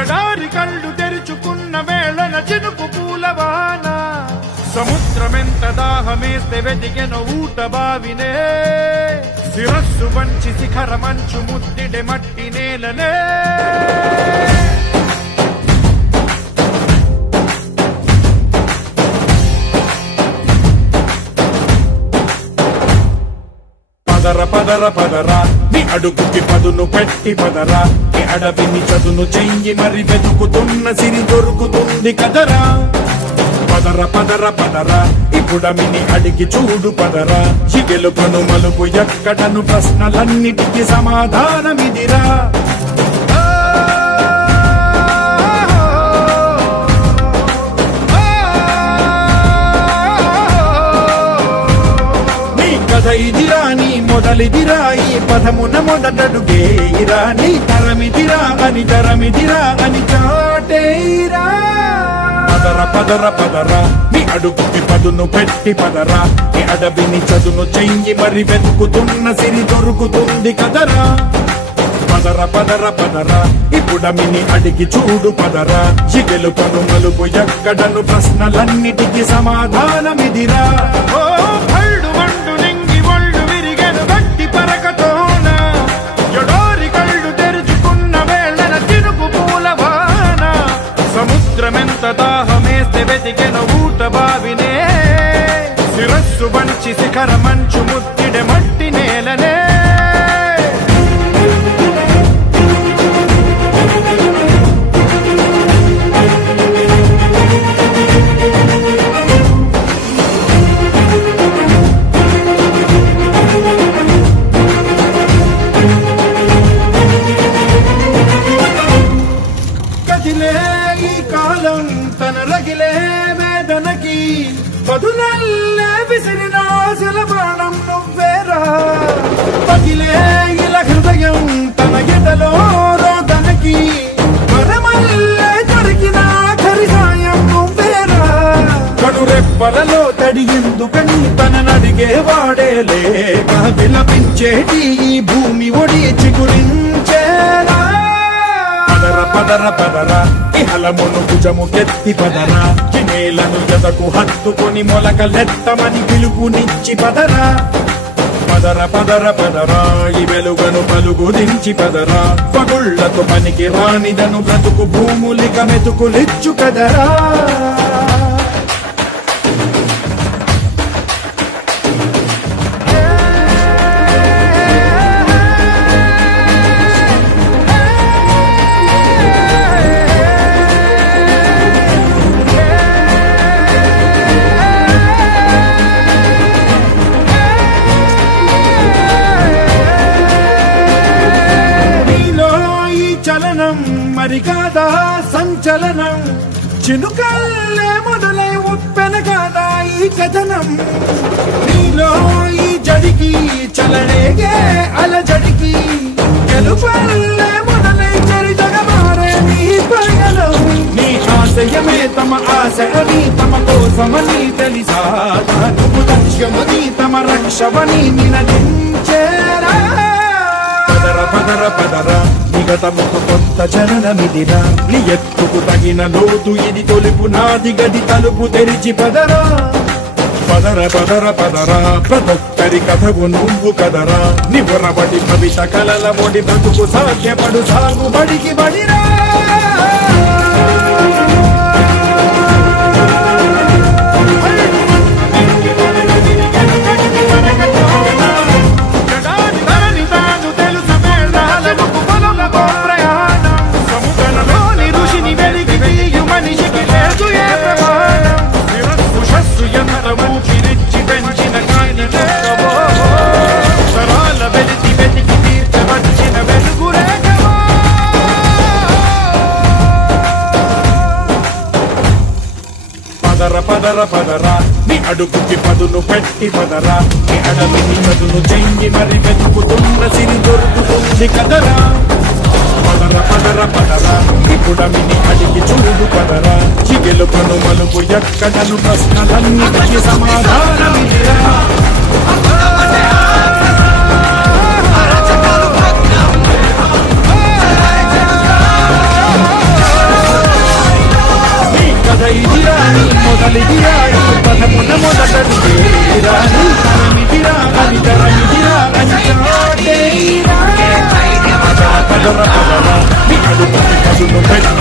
ఎడారి కళ్ళు తెరుచుకున్న వేళన చినుకు పూలవాన సముద్రమెంత దాహమేస్తే వెతికెన ఊట బావినే శిరస్సు వంచి శిఖర మంచు ముద్దిడె మట్టి నేలనే పదర పదర పదరా నీ అడుగుకి పదును పెట్టి పదరా నీ అడవిని చదును చెయ్యి మరి వెతుకుతున్న సిరి దొరుకుతుంది కదరా పదర పదర పదరా ఇప్పుడమిని అడిగి చూడు పదరా ఈ గెలుపను మలుపు ఎక్కడను ప్రశ్నలన్నిటికీ సమాధానమిదిరా ఇదిరా నీ మొదలిదిరా ఈ పదమున మొదటడుగేయిరా నీ తరమిదిరా అని చాటేయిరా పదర పదర పదరా నీ అడుగుకి పదును పెట్టి పదరా నీ అడవిని చదును చెయ్యి మరి వెతుకుతున్న సిరి దొరుకుతుంది కదరా పదర పదర పదరా ఇప్పుడమిని అడిగి చూడు పదరా ఈ గెలుపను మలుపు ఎక్కడను ప్రశ్నలన్నిటికీ సమాధానమిదిరా సముద్రమెంత దాహమేస్తే వెతికెన ఊట బావినే శిరస్సు వంచి శిఖర మంచు ముద్దిడె మట్టి నేలనే పదునల్లే విసిరినాశల ప్రాణం నువ్వేరా పగిలే ఇలా హృదయం తన ఎదలో రోదనకి మరమల్లే దొరికిన ఖరి సాయం నువ్వేరా కడురెప్పలలో తడి ఎందుకని తననడిగే వాడేలే విలపించేటి ఈ భూమి ఒడి చిగురించేరా పదర పదర పదరా ఇహలమును భుజము కెత్తి పదరా నేలను ఎదకు హత్తుకొని మొలకలెత్తమని పిలుపునిచ్చి పదరా పదర పదర పదరా ఈ వెలుగను పలుగు దించి పదరా పగుళ్లకు పనికి రానిదను బ్రతుకు భూములిక మెతుకులిచ్చు కదరా మరి కాదా సంచలనం చినుకల్లే మొదలై ఉప్పెన కాదా ఈ కథనం నీలో ఈ జడికి చలనేగే అలజడికి గెలుపల్లే మొదలై చరితగా మారే నీ పయనం నీ ఆశయమే తమ ఆశ అని తమ కోసమని తెలిసా నువ్వు లక్ష్యమని తమ రక్షవని నినదించేరా పదర పదర పదరా నిగతముకు కొత్త జననమిదిరా నీ ఎత్తుకు తగిన లోతు ఇది తొలుపు నాది గది తలుపు తెరిచి పదరా పదర పదర పదరా ప్రతొక్కరి కథవు నువ్వు కదరా నివరబడి భవిత కలల మొడి బ్రతుకు సాధ్యపడు సాగు బడికి బడిరా పదర పదరా నీ అడుగుకి పదును పెట్టి పదరా నీ అడవిని చదును చెయ్యి మరి వెతుకుతున్న సిరి దొరుకుతుంది కదరా పదర పదర పదరా ఇప్పుడమిని అడిగి చూడు పదరా ఈ గెలుపను మలుపు ఎక్కడను ప్రశ్నలన్నిటికీ సమాధానమిదిరా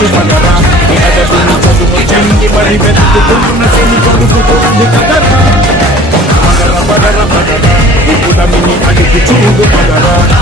పెట్టి పదరా నీ అడవిని చదువు చెంగి మరి వెతుకుతున్న సిరి దొరుకుతుంది కదరా పదర పదర పదరా ఇప్పుడు మిని అడిగి చూడు పదరా